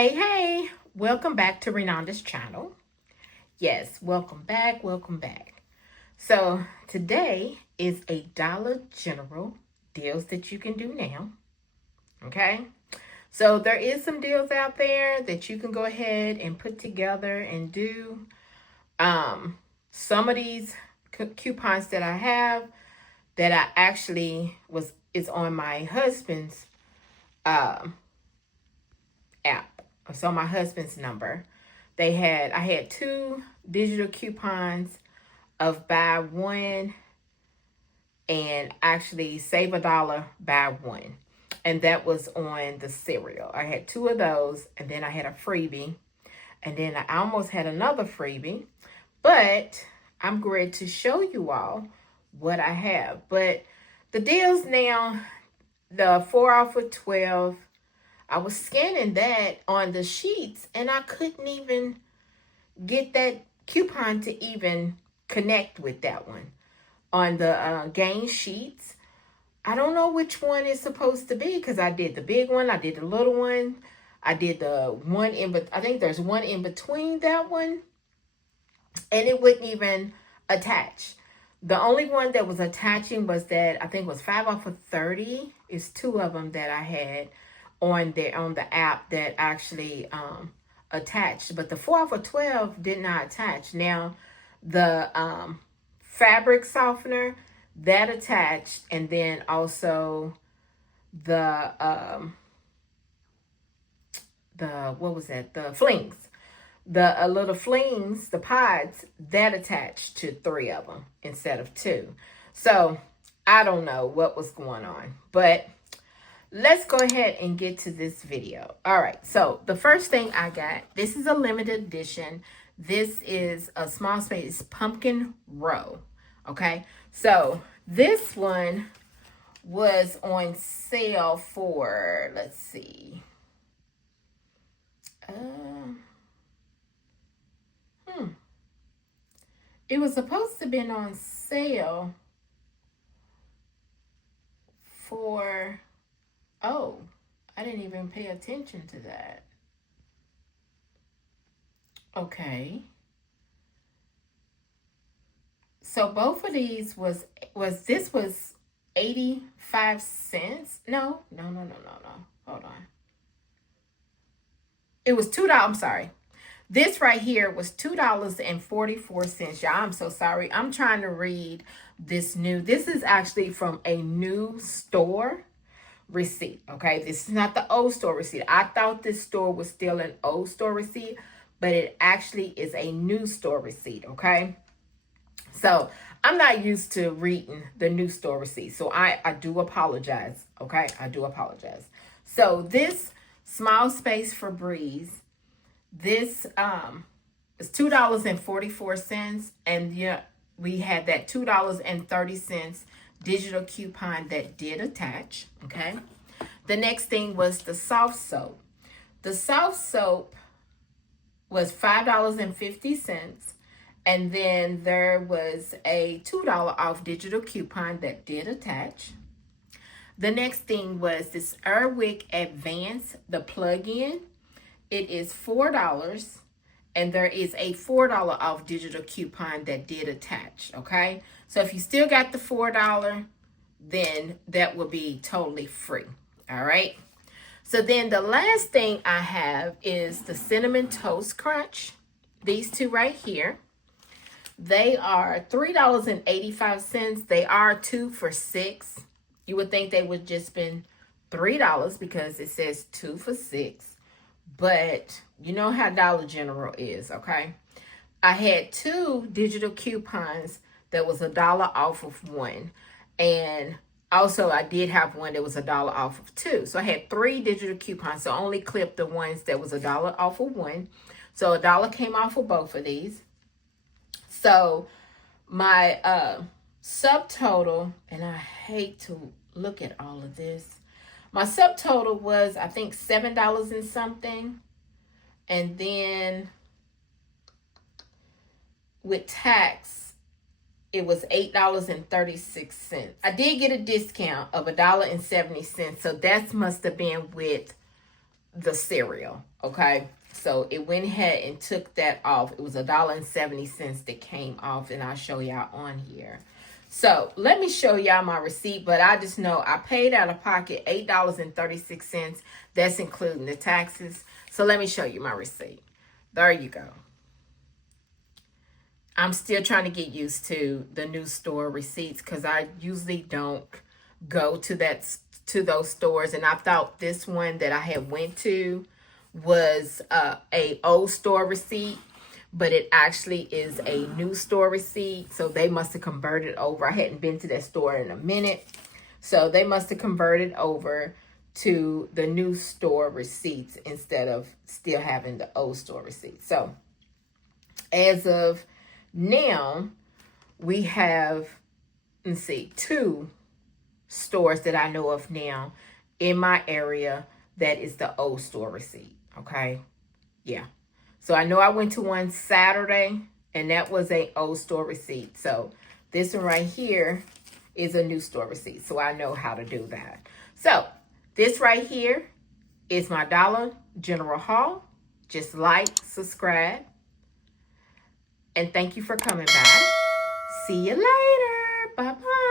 Hey, welcome back to Renanda's channel. Yes, welcome back, welcome back. So today is a Dollar General deals that you can do now, okay? So there is some deals out there that you can go ahead and put together and do. Some of these coupons that I have that I actually is on my husband's um app. It's on my husband's number. I had two digital coupons of buy one and actually save $1, buy one. And that was on the cereal. I had two of those, and then I had a freebie. And then I almost had another freebie. But I'm going to show you all what I have. But the deals now, the 4 off of 12, I was scanning that on the sheets and I couldn't even get that coupon to even connect with that one. On the gain sheets, I don't know which one is supposed to be because I did the big one, I did the little one, I did the one I think there's one in between that one, and it wouldn't even attach. The only one that was attaching was that I think it was 5 off of 30. It's two of them that I had on the app that actually attached, but the 4 off of 12 did not attach. Now the fabric softener that attached, and then also the what was that, the flings, the little flings, the pods that attached to 3 of them instead of 2. So I don't know what was going on, but let's go ahead and get to this video. All right, so the first thing I got, this is a limited edition. This is a small space pumpkin row. Okay, so this one was on sale for, let's see, it was supposed to have been on sale for, oh, I didn't even pay attention to that. Okay. So both of these was 85 cents. No. Hold on. It was $2. I'm sorry. This right here was $2.44. Y'all, I'm so sorry. I'm trying to read this new. This is actually from a new store receipt. Okay, this is not the old store receipt. I thought this store was still an old store receipt, but it actually is a new store receipt. Okay, so I'm not used to reading the new store receipt, so I do apologize. Okay, I do apologize. So this small space for Breeze, this is $2.44, and yeah, we had that $2.30 digital coupon that did attach. Okay, the next thing was the soft soap. The soft soap was $5.50, and then there was a $2 off digital coupon that did attach. The next thing was this Airwick Advance, the plug-in. It is $4, and there is a $4 off digital coupon that did attach. Okay, so if you still got the $4, then that will be totally free. All right, so then the last thing I have is the Cinnamon Toast Crunch. These two right here, they are $3.85. They are 2 for $6. You would think they would just been $3 because it says 2 for $6. But you know how Dollar General is, okay? I had 2 digital coupons that was $1 off of 1. And also I did have one that was $1 off of 2. So I had 3 digital coupons. So I only clipped the ones that was $1 off of 1. So $1 came off of both of these. So my subtotal, and I hate to look at all of this, my subtotal was, I think, $7 and something. And then with tax, it was $8.36. I did get a discount of $1.70. So that must have been with the cereal. Okay. So it went ahead and took that off. It was $1.70 that came off, and I'll show y'all on here. So let me show y'all my receipt, but I just know I paid out of pocket $8.36. That's including the taxes. So let me show you my receipt. There you go. I'm still trying to get used to the new store receipts because I usually don't go to those stores. And I thought this one that I had went to was a old store receipt, but it actually is a new store receipt. So they must have converted over. I hadn't been to that store in a minute. So they must have converted over to the new store receipts instead of still having the old store receipts. So as of now, we have, let's see, 2 stores that I know of now in my area that is the old store receipt. Okay. Yeah. So I know I went to one Saturday and that was a old store receipt. So this one right here is a new store receipt. So I know how to do that. So this right here is my Dollar General haul. Just like, subscribe, and thank you for coming by. See you later. Bye-bye.